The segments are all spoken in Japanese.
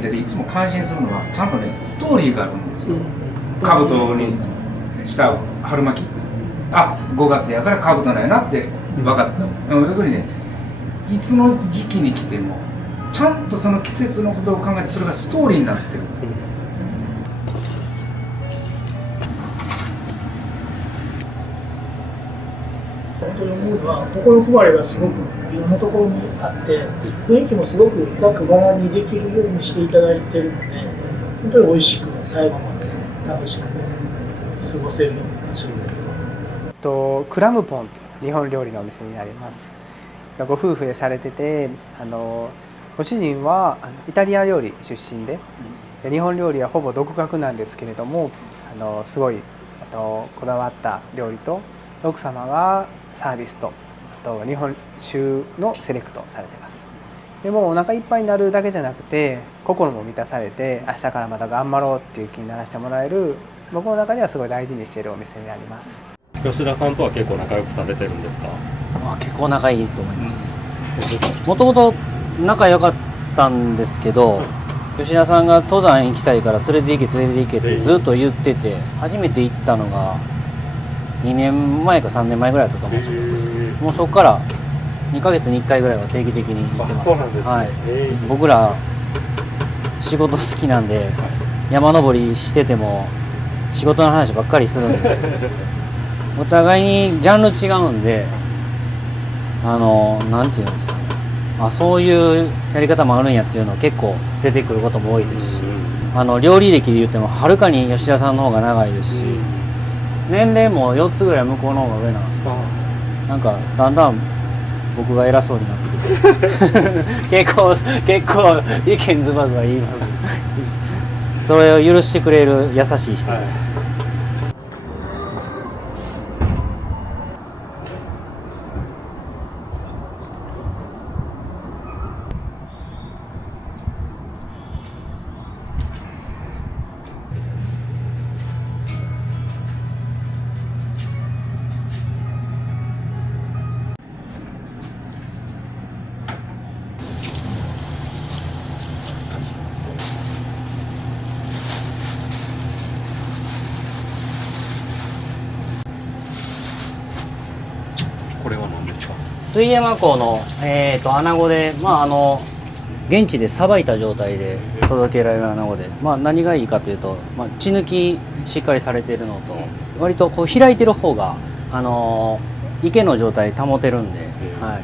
店でいつも感心するのはちゃんとねストーリーがあるんですよ。兜にした春巻き、あ、5月やから兜なんやなって分かった。要するにね、いつの時期に来てもちゃんとその季節のことを考えてそれがストーリーになってる。本当に思うのは心配りがすごくいろんなところにあって雰囲気もすごくざっくばらんにできるようにしていただいているので本当に美味しく最後まで楽しく過ごせるような場所です。クラムポンと日本料理のお店になります。ご夫婦でされててご主人はイタリア料理出身で日本料理はほぼ独学なんですけれどもすごいこだわった料理と奥様がサービスとあと日本酒のセレクトされてます。でもお腹いっぱいになるだけじゃなくて心も満たされて明日からまた頑張ろうっていう気にならせてもらえる僕の中ではすごい大事にしているお店になります。吉田さんとは結構仲良くされてるんですか？結構仲いいと思います。もともと仲良かったんですけど吉田さんが登山行きたいから連れて行け連れて行けってずっと言ってて初めて行ったのが2年前か3年前ぐらいだったと思うんですけどもうそこから2ヶ月に1回ぐらいは定期的に行ってます。そうなんですね。はい、僕ら仕事好きなんで山登りしてても仕事の話ばっかりするんですよ。お互いにジャンル違うんでなんていうんですかね、そういうやり方もあるんやっていうの結構出てくることも多いですし料理歴で言ってもはるかに吉田さんの方が長いですし年齢も4つぐらい向こうの方が上なんですけどなんかだんだん僕が偉そうになってきて結構意見ずばずば言いますそれを許してくれる優しい人です、はい。これは何ですか？水山港の、穴子で、現地でさばいた状態で届けられる穴子で、何がいいかというと、血抜きしっかりされているのと割とこう開いてる方が、池の状態保てるんで、はい。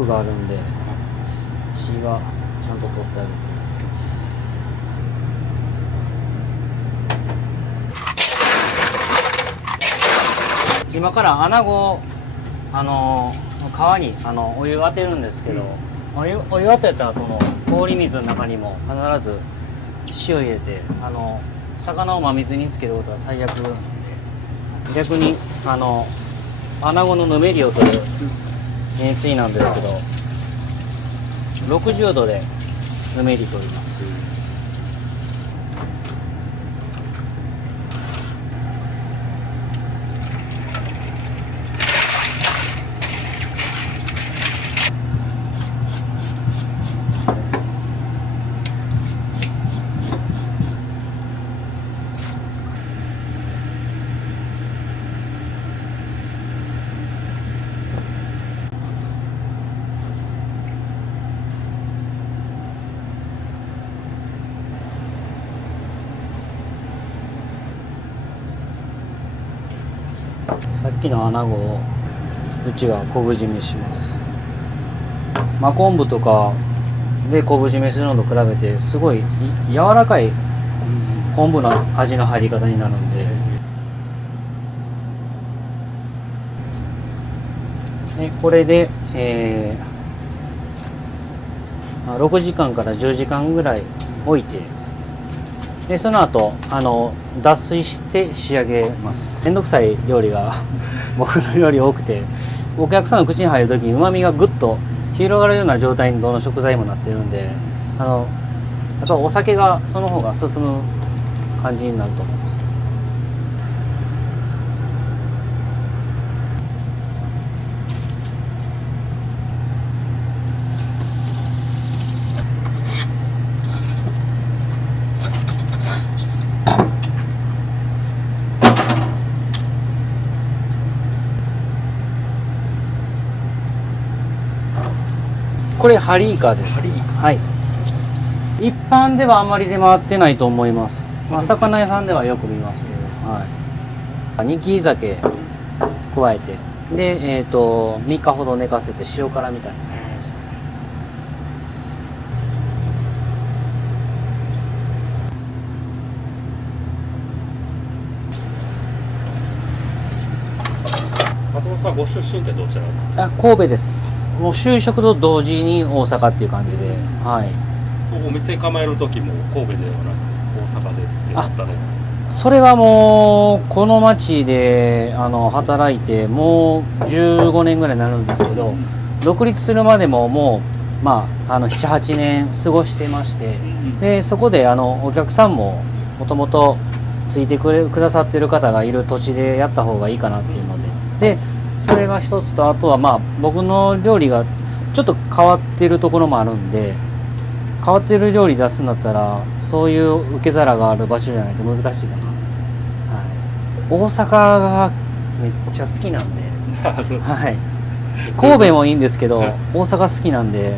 があるんで血はちゃんと取ってあげて今から穴子を皮にお湯当てるんですけど、お湯当てたこの氷水の中にも必ず塩入れて魚を真水につけることは最悪なんで逆に穴子のぬめりを取る塩水なんですけど60度でぬめり取ります。さっきの穴子をうちが昆布締めします。昆布とかで昆布締めするのと比べてすごい柔らかい昆布の味の入り方になるんで、これで、6時間から10時間ぐらい置いてでその後脱水して仕上げます。めんどくさい料理が僕の料理多くて、お客さんの口に入る時にうまみがぐっと広がるような状態にどの食材もなってるんで、やっぱお酒がその方が進む感じになると思います。これハリイカです。はい。一般ではあんまり出回ってないと思います。まあ、魚屋さんではよく見ますけど、はい。煮切り酒加えて、で、3日ほど寝かせて塩辛みたいな感じ。松本さんご出身ってどちら？神戸です。もう就職と同時に大阪っていう感じで、はい。お店構える時も神戸ではなく大阪でってなったの？それはもうこの町で働いてもう15年ぐらいになるんですけど、独立するまでももう7、8年過ごしてまして、でそこでお客さんももともとついてくださってる方がいる土地でやった方がいいかなっていうので、それが一つと、あとは僕の料理がちょっと変わってるところもあるんで、変わってる料理出すんだったらそういう受け皿がある場所じゃないと難しいかな、はい、大阪がめっちゃ好きなんではい、神戸もいいんですけど大阪好きなんで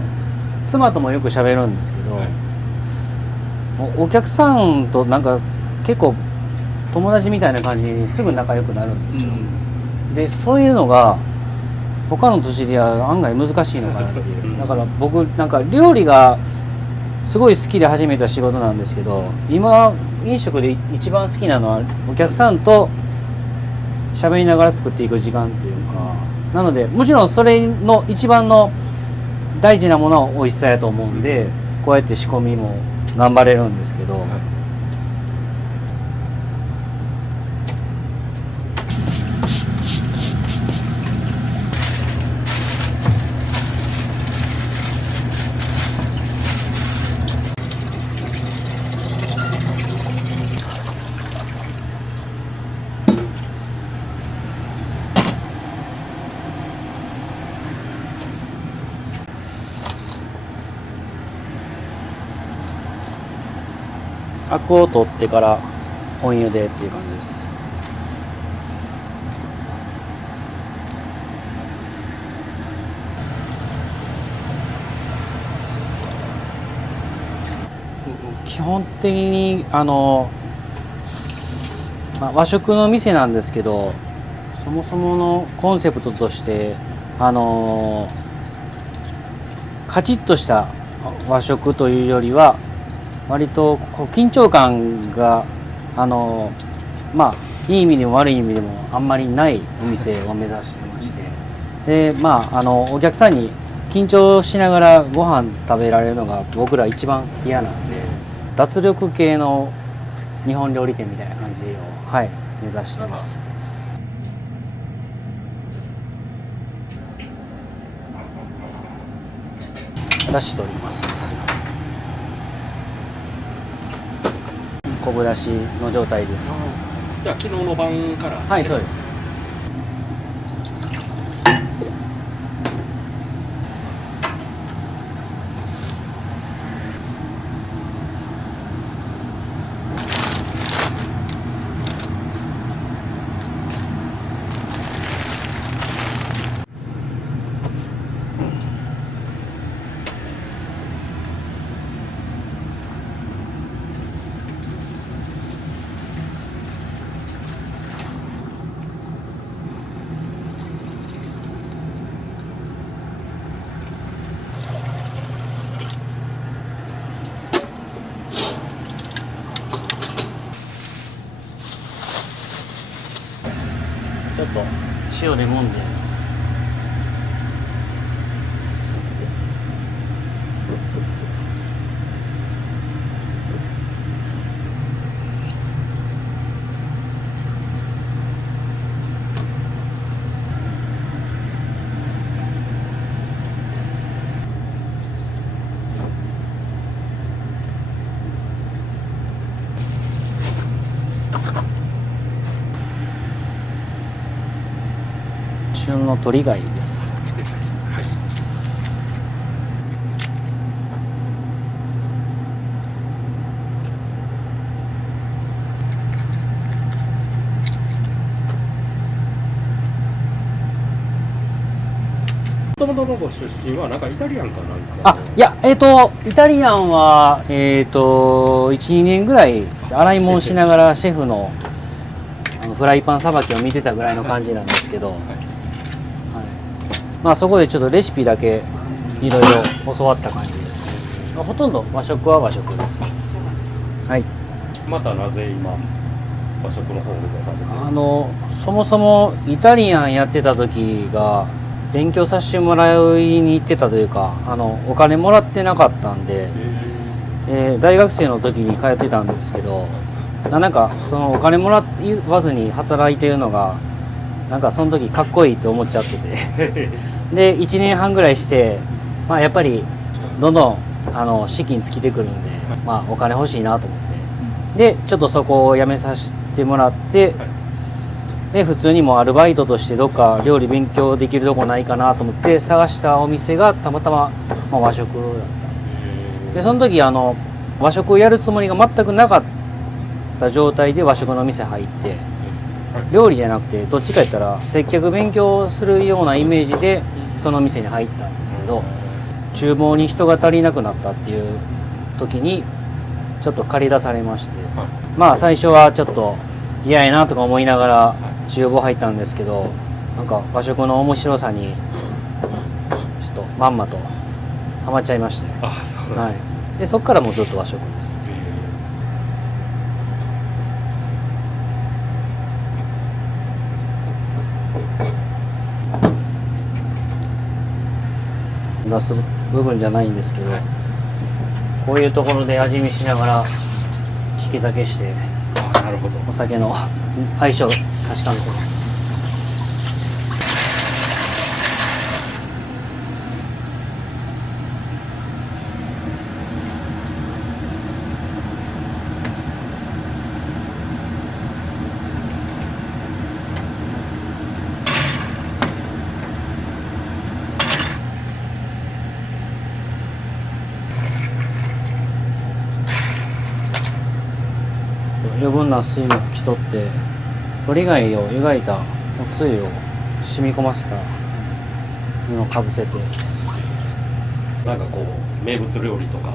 妻ともよく喋るんですけど、もうお客さんとなんか結構友達みたいな感じにすぐ仲良くなるんですよ、でそういうのが他の土地では案外難しいのかなっていう。だから僕なんか料理がすごい好きで始めた仕事なんですけど、今飲食で一番好きなのはお客さんと喋りながら作っていく時間というか、なのでもちろんそれの一番の大事なものは美味しさやと思うんで、こうやって仕込みも頑張れるんですけど、アクを取ってから本茹でっていう感じです。基本的に和食の店なんですけど、そもそものコンセプトとしてカチッとした和食というよりは割と緊張感がいい意味でも悪い意味でもあんまりないお店を目指してまして、でお客さんに緊張しながらご飯食べられるのが僕ら一番嫌なんで、脱力系の日本料理店みたいな感じを、はい、目指してます。だし取ります。昆布だしの状態です。じゃあ昨日の晩から？はい、そうです。ちょっと塩で揉んで、旬の鳥貝です。はい。もともとのご出身はなんかイタリアンかなんか。あ、いや、イタリアンは、1、2年ぐらい洗い物しながらシェフのフライパンさばきを見てたぐらいの感じなんですけど、はい、まあそこでちょっとレシピだけいろいろ教わった感じです。ほとんど和食は和食です。はい。またなぜ今和食の方を目指されて？そもそもイタリアンやってた時が勉強させてもらいに行ってたというか、お金もらってなかったんで、大学生の時に通ってたんですけど、なんかそのお金もらわずに働いてるのがなんかその時かっこいいと思っちゃっててで1年半ぐらいして、まあ、やっぱりどんどん資金尽きてくるんで、まあ、お金欲しいなと思ってでちょっとそこを辞めさせてもらって、で普通にもアルバイトとしてどっか料理勉強できるとこないかなと思って探したお店がたまたま、まあ、和食だったんです。でその時和食をやるつもりが全くなかった状態で和食の店入って、料理じゃなくてどっちか言ったら接客勉強するようなイメージでその店に入ったんですけど、厨房に人が足りなくなったっていう時にちょっと借り出されまして、まあ最初はちょっと嫌やなとか思いながら厨房入ったんですけど、なんか和食の面白さにちょっとまんまとハマっちゃいまして、あ、そうなんです。はい、でそこからもうずっと和食です。出す部分じゃないんですけど、こういうところで味見しながら利き酒してなるほど。お酒の相性を確かめてます。余分な水分を拭き取って鶏貝を湯がいたおつゆを染み込ませた布をかぶせて、なんかこう名物料理とか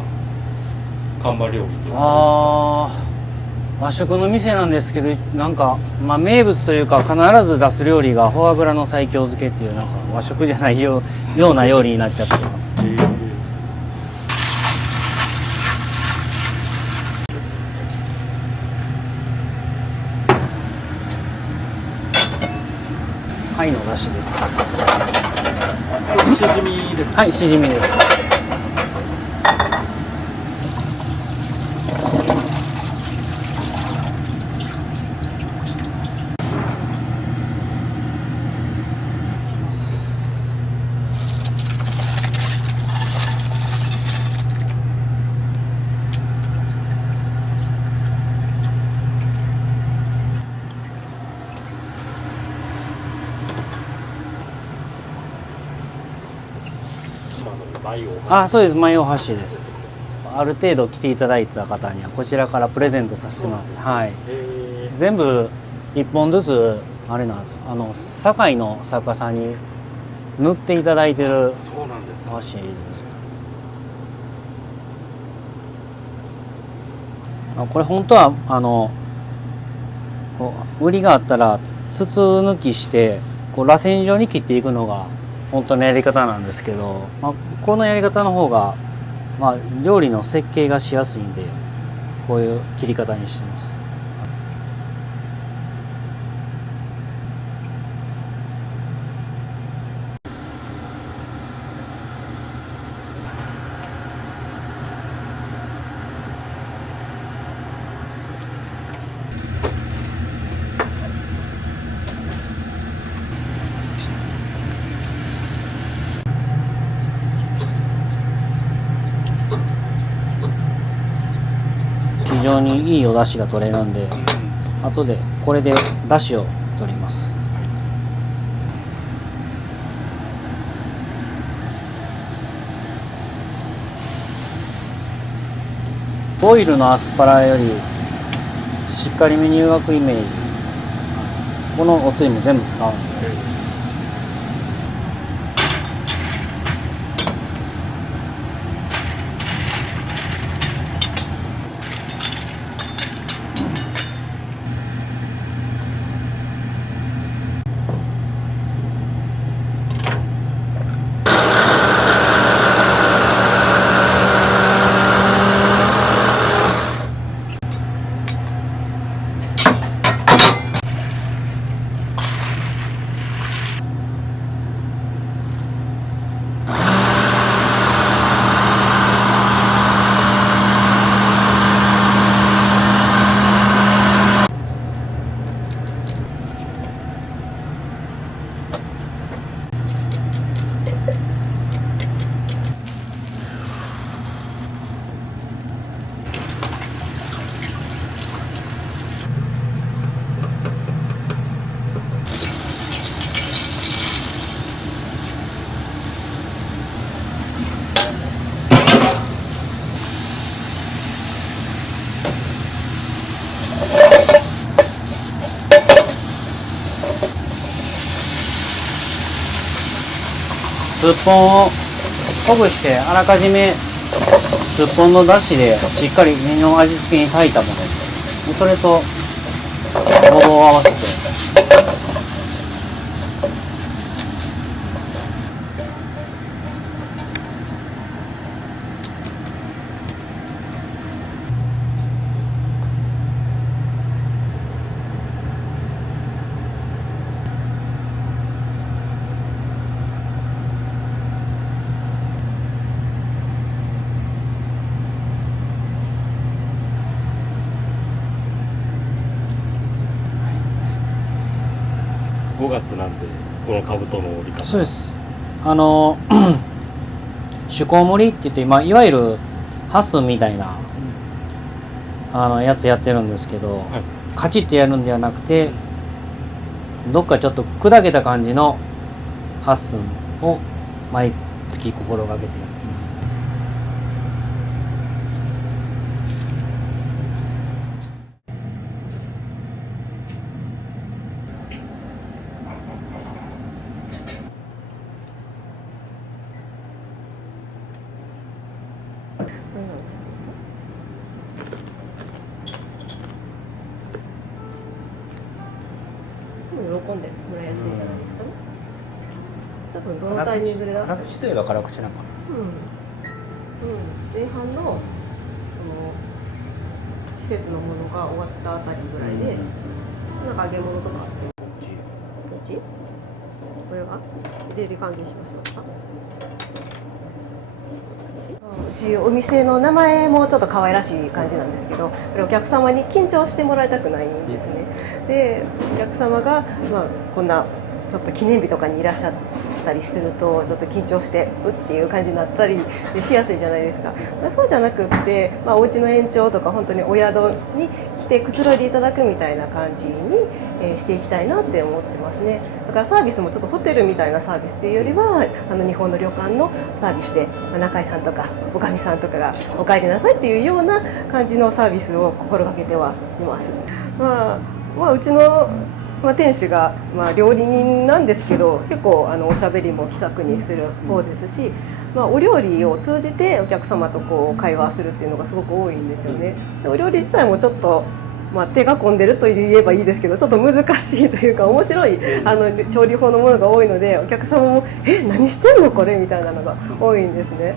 看板料理っていうの和食の店なんですけど、なんか、まあ、名物というか必ず出す料理がフォアグラの西京漬けっていう、なんか和食じゃないような料理になっちゃってます。貝の出汁です。しじみですか？はい、しじみです。そうです、マヨ箸です。ある程度来ていただいた方にはこちらからプレゼントさせてもらって、はい、全部1本ずつあれなんです。堺の作家さんに塗っていただいてる箸です。これ本当は売りがあったら筒抜きして螺旋状に切っていくのが本当のやり方なんですけど、このやり方の方が、料理の設計がしやすいんでこういう切り方にしてます。非常にいいお出汁が取れるんで、後でこれで出汁を取ります。ボイルのアスパラよりしっかりめに湯がくイメージです。このおつゆも全部使うんで。すっぽんをほぐしてあらかじめすっぽんのだしでしっかり身の味付けに炊いたものです。それとごぼうを合わせて5月なんでこの兜の折り方。そうです。手工盛りって言って今いわゆるハスみたいなやつやってるんですけど、はい、カチッとやるんではなくてどっかちょっと砕けた感じのハッスンを毎月心がけてやってます。喜んでもらいやすいんじゃないですかね。多分どのタイミングで出して辛口といえば辛口なのか前半のその季節のものが終わったあたりぐらいで、なんか揚げ物とかあってもこっちこれは入れる感じにしましょうか。うちお店の名前もちょっと可愛らしい感じなんですけど、これお客様に緊張してもらいたくないんですね。でお客様が、こんなちょっと記念日とかにいらっしゃったりするとちょっと緊張してうっていう感じになったりしやすいじゃないですか。そうじゃなくって、お家の延長とか本当にお宿に来てくつろいでいただくみたいな感じに、していきたいなって思ってますね。だからサービスもちょっとホテルみたいなサービスっていうよりは日本の旅館のサービスで、中井さんとかおかみさんとかがお帰りなさいっていうような感じのサービスを心がけてはいます。うちの店主が、料理人なんですけど結構おしゃべりも気さくにする方ですし、お料理を通じてお客様とこう会話するっていうのがすごく多いんですよね。でお料理自体もちょっと、手が込んでると言えばいいですけどちょっと難しいというか面白い調理法のものが多いのでお客様も「何してんのこれ」みたいなのが多いんですね。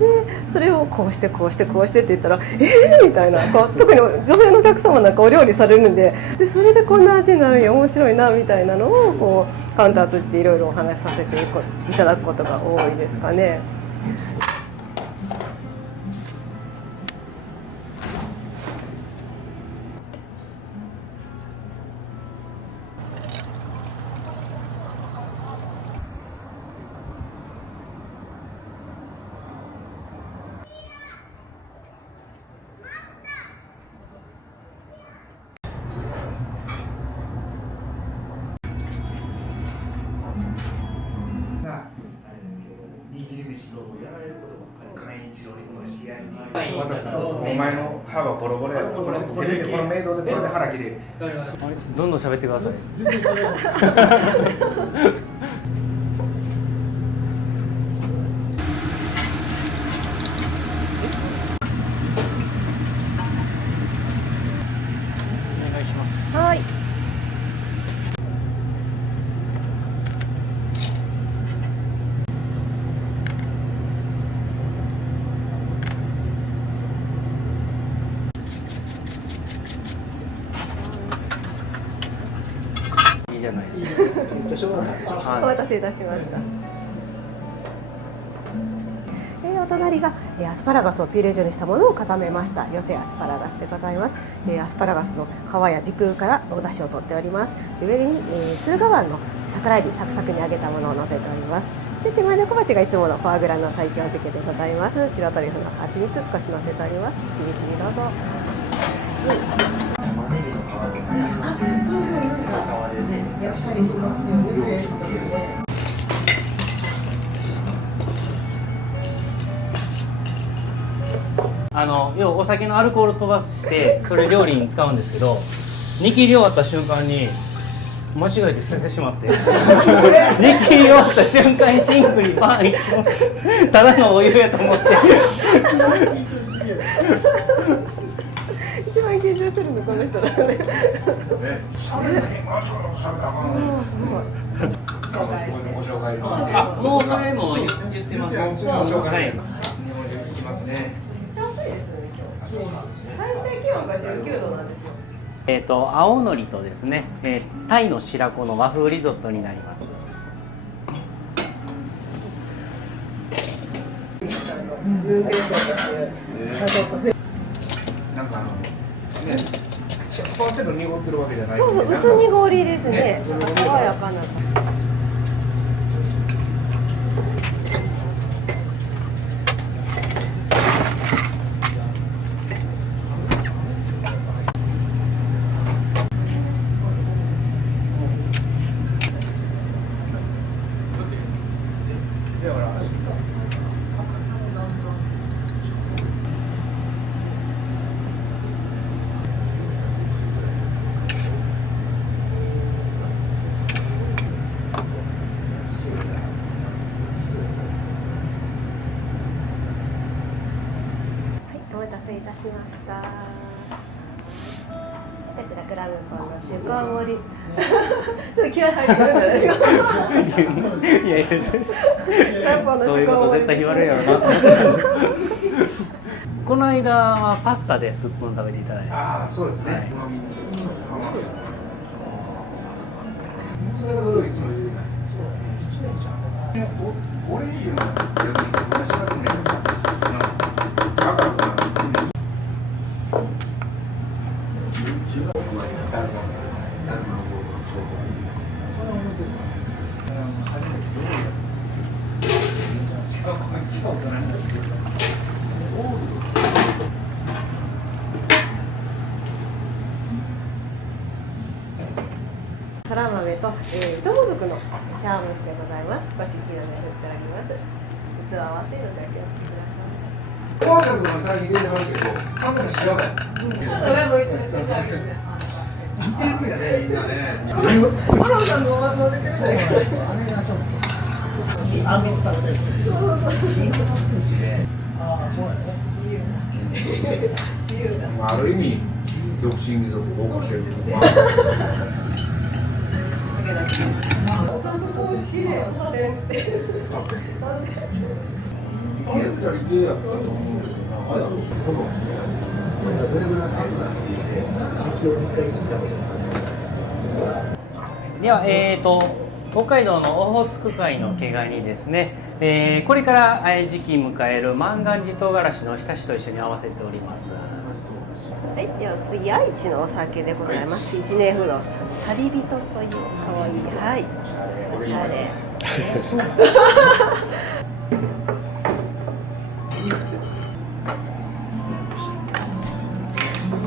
でそれをこうしてこうしてこうしてって言ったらみたいな特に女性のお客様なんかお料理されるんでそれでこんな味になるんや面白いなみたいなのをこうカウンター通じていろいろお話しさせていただくことが多いですかね。握り飯どうぞやられることも私お前の歯はボロボロやろ。これせめてこのメイドでこれで腹切れる。どんどん喋ってください。全然喋らない。お願いします。はい。いいじゃないですか。めっちゃしょうがないでしょ。おは待たせいたしました。お隣がアスパラガスをピュレ状にしたものを固めました寄せアスパラガスでございます。アスパラガスの皮や軸からお出汁を取っております。上に駿河湾の桜エビサクサクに揚げたものを乗せております。で手前の小鉢がいつものフォアグラの西京漬けでございます。白トリュフの蜂蜜少し乗せております。ちびちびどうぞ。やったりしますよね、フレンチとかね。要はお酒のアルコール飛ばしてそれ料理に使うんですけど、煮切り終わった瞬間に間違えて捨ててしまって煮切り終わった瞬間にシンクにバーンただのお湯やと思って一番緊張するのこの人だね。ご紹介の店。あ、もうそれも言ってます。もう次の紹介。はい。日本中行きますね。めっちゃ暑いですよね、今日。最低気温が19度なんですよ。青のりとですね、タイの白子の和風リゾットになります。なんかね、100% 濁ってるわけじゃない。そうそう、薄濁りですね。爽やかな。お待たせいたしました。こちらクラムポンのシュコー盛り。ちょっと気合入ってるんじゃないですか。いやいや、クラムポンのシそういうことュコー盛り。絶対言われるやろな。この間はパスタですっぽん食べていただいて。ああ、そうですね。はいそれがそれをいつも言うない。俺以上の逆にそんな幸せになる。そら豆と、糸もずくの茶碗蒸しでございます。少し清め振ってあります。器は合わせるのでお気をつけください。コンタクトの先入れてますけど、あんなに知らない。ちょっと上向いてつけちゃうけどね。似てるよね、みんなね。マロンさんのお味も出てくる。あれがちょっと。あんみつ食べたいですね。ああ、そうやね。自由だ。ある意味、独身貴族を動かしてる。美味しいよ。では、北海道のオホーツク海の毛ガニですね、これから時期迎える万願寺唐辛子のおひたしと一緒に合わせております。はい、では次愛知のお酒でございます。一年風の旅人という可愛い、はい、おしゃれ。美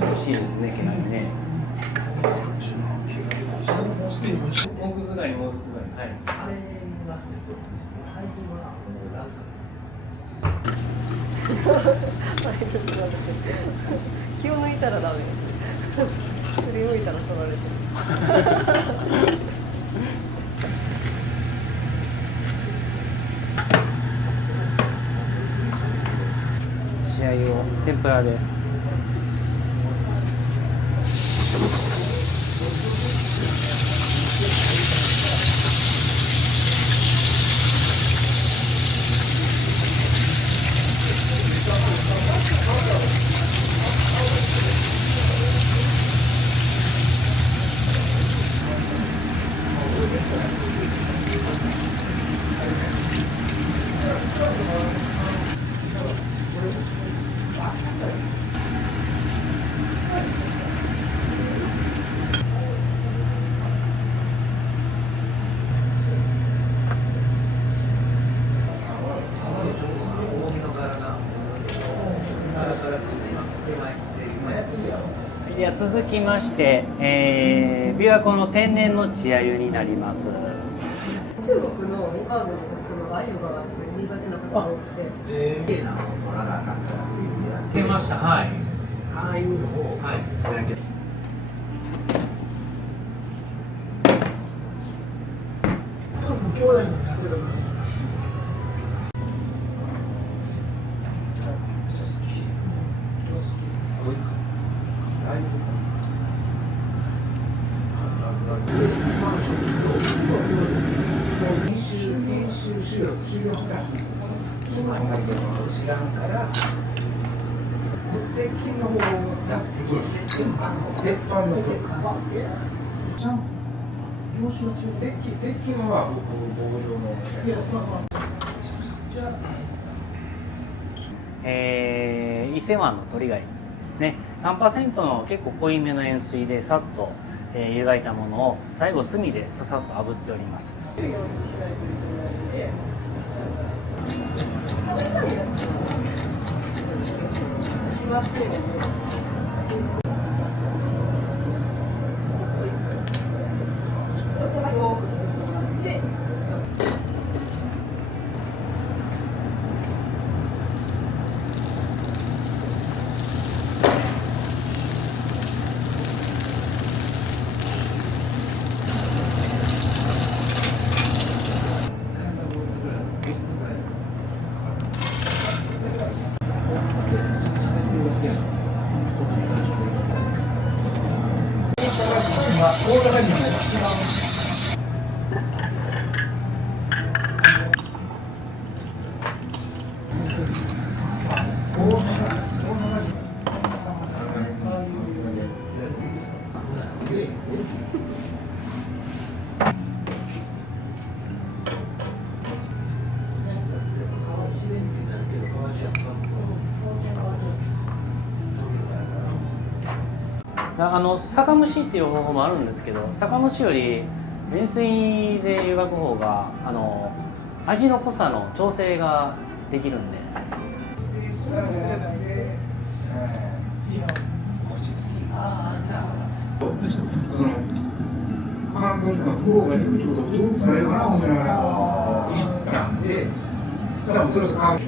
味しいですね、毛ガニね。モクズガニ、モクズガニ、はい。気を抜いたらダメです振り向いたら取られてる血合いを天ぷらで。では続きまして、琵琶湖の天然の稚鮎になります。中国の今のその鮎が苦手な方が多くて出ました。はい。ああいうのを、はい、多分兄弟になってたから知らんから骨鉄筋の方をやってきて鉄板の鉄筋は僕棒状の伊勢湾の鳥貝ですね。3% の結構濃いめの塩水でさっと、湯がいたものを最後炭でささっと炙っております。酒蒸しっていう方法もあるんですけど、酒蒸しより塩水で湯がく方が味の濃さの調整ができるんで。半分の福岡にちょうどそれが行ったんで、多分それが買う。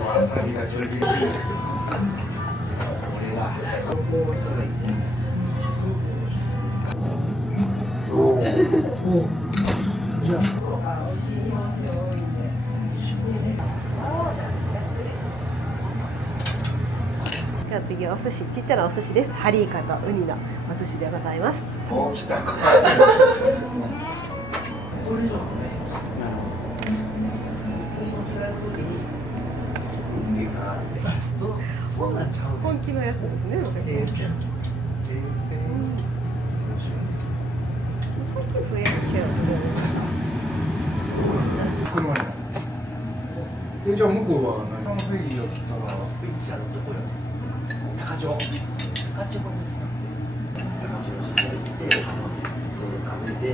わさびが充実しい。これだ。じゃあでは次お寿司、ちっちゃなお寿司です。ハリイカとウニのお寿司でございます。もう来たか。それ以上のね。そうなんちゃう本気のやつですね。昔の。増えますけど。じゃあ向こうは何？フェリーだったらスピリチュアルのところ高千穂高千穂ですか高千穂市に行って紙で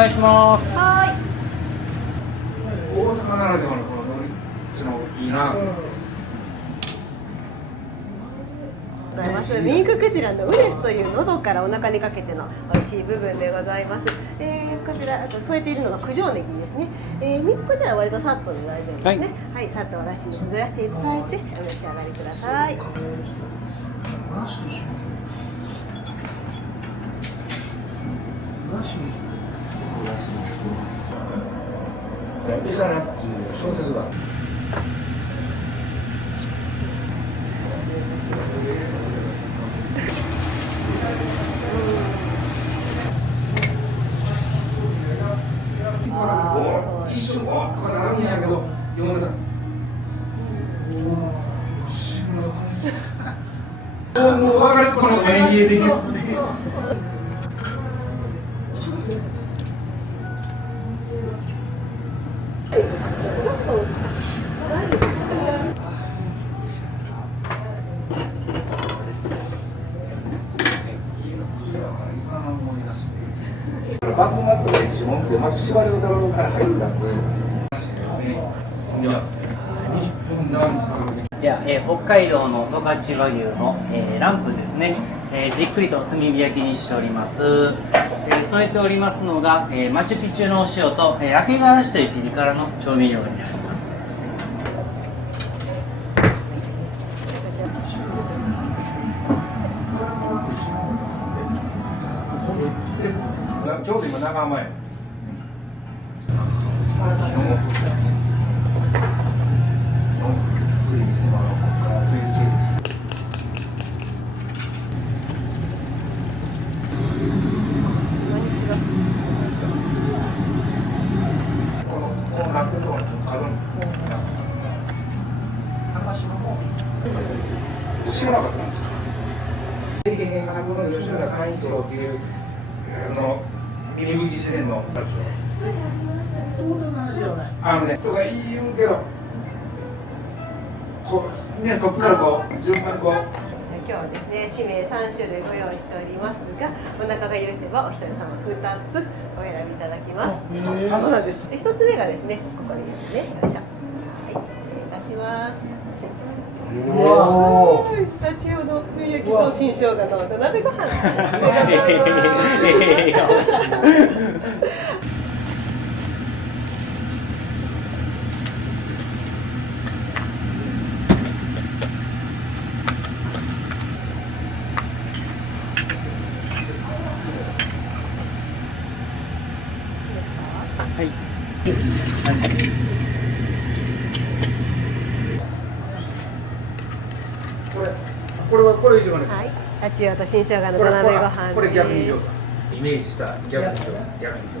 願いします。は大阪ならではのそのいいな。ございます。ミンククジラのウレスという喉からお腹にかけての美味しい部分でございます。こちらあと添えているのが九条ネギですね。ミンククジラは割とさっとで大丈夫ですね。はい、さっとお出汁にくぐらせていただいてお召し上がりください。でしたね。小説が。一瞬おっとかなるんやけど読んでた。もう分かるこの演技的ですね。幕末の呪文ってまず司馬遼太郎から入ったんで。いや、日本なんですか。いや、北海道の十勝和牛の、ランプですね、じっくりと炭火焼きにしております。添えておりますのが、マチュピチュのお塩と、焼きがらしというピリ辛の調味料になります。ちょうど今長浜や。知らなかったんですか。経験が発の吉村寛一郎っていうその入り口してんのたちを。とか言うけど、こうねそっからこう順番こう。今日はですね、指名3種類ご用意しておりますが、お腹が許せばお一人様2つお選びいただきます。そうなんです。1つ目がですね、ここでですね、よいしょ。はい、失礼いたします。タチウオの炭焼きと新生姜の土鍋ご飯。これ以上ね。はい、タチウオと新生姜の土鍋ご飯です。これ逆に以上だ。イメージした逆に以上。逆に以上。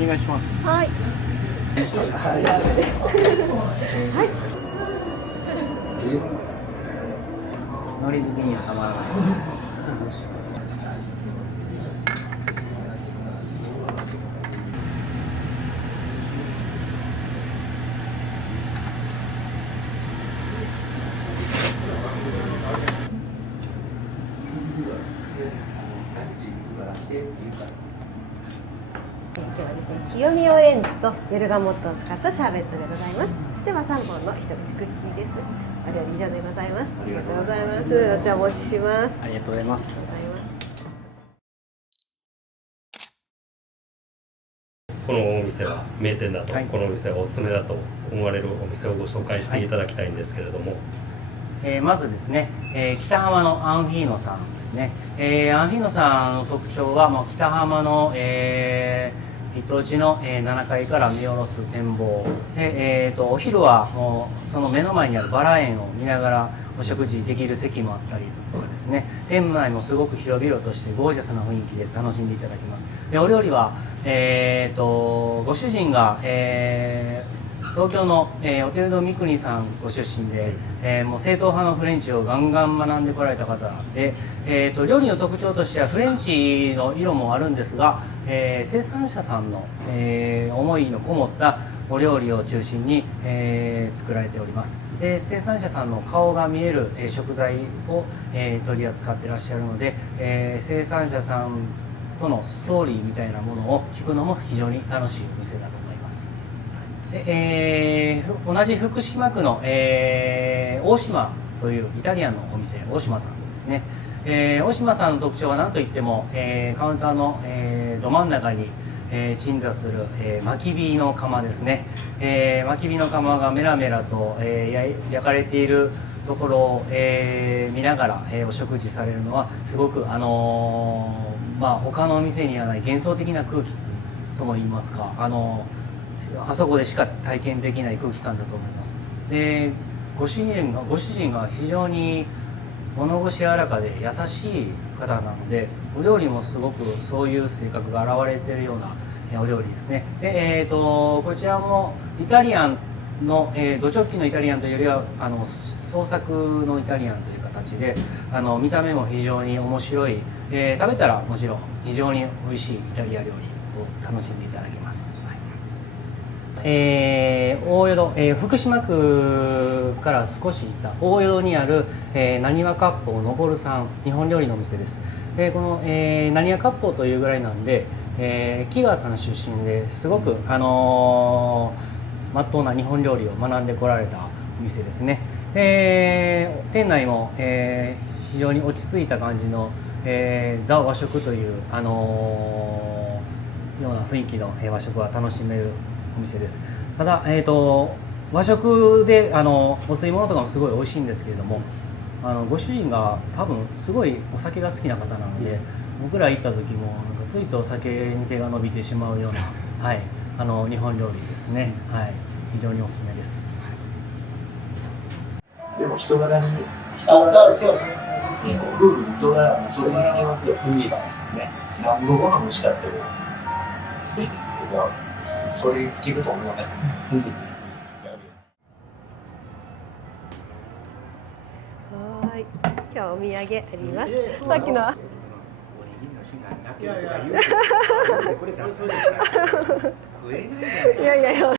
お願いします。はい。海苔好きにはたまらないです。今日はですね、清見オレンジとベルガモットを使ったシャーベットでございます。そして和三本の一口クッキーです。お料理以上でございます。ありがとうございます。お茶お持ちします。ありがとうございます。このお店は名店だと、はいこのお店はおすすめだと思われるお店をご紹介していただきたいんですけれども、まずですね、北浜のアンフィーノさんですね、アンフィーノさんの特徴はもう北浜の、一等地の、7階から見下ろす展望で、お昼はもうその目の前にあるバラ園を見ながらお食事できる席もあったりとかですね、店内もすごく広々としてゴージャスな雰囲気で楽しんでいただけます。でお料理は、ご主人が、東京の、おテルド三国さんご出身で、もう正統派のフレンチをガンガン学んでこられた方で、料理の特徴としてはフレンチの色もあるんですが、生産者さんの、思いのこもったお料理を中心に、作られております。で生産者さんの顔が見える、食材を、取り扱ってらっしゃるので、生産者さんとのストーリーみたいなものを聞くのも非常に楽しいお店だと思います。で同じ福島区の、大島というイタリアンのお店、大島さんですね。大島さんの特徴は何といっても、カウンターの、ど真ん中に、鎮座する、焚き火の窯ですね。焚き火の窯がメラメラと、焼かれているところを、見ながら、お食事されるのはすごく、他のお店にはない幻想的な空気とも言いますか、あそこでしか体験できない空気感だと思います。でご主人が非常に物腰柔らかで優しい方なので、お料理もすごくそういう性格が現れているようなお料理ですね。で、こちらもイタリアンの、ド直球のイタリアンというよりは創作のイタリアンという形で、見た目も非常に面白い、食べたらもちろん非常に美味しいイタリア料理を楽しんでいただけます。大淀、福島区から少し行った大淀にある、なにわ割烹のぼるさん、日本料理のお店です。この、なにわ割烹というぐらいなんで、木川さん出身ですごく、真っ当な日本料理を学んでこられたお店ですね。店内も、非常に落ち着いた感じの、ザ和食という、ような雰囲気の和食が楽しめるお店です。ただ、和食でお吸い物とかもすごい美味しいんですけれども、ご主人が多分すごいお酒が好きな方なので、僕ら行った時もなんかついついお酒に手が伸びてしまうような、はい、日本料理ですね。はい、非常におすすめです。でも人柄に、そうですね。夫婦人柄にそれにつきますよ、一番ですよね。何度ご飯欲しかったら、いいけど、それに尽きると思うね。はい、今日お土産あります。さっきの。いやいやいや。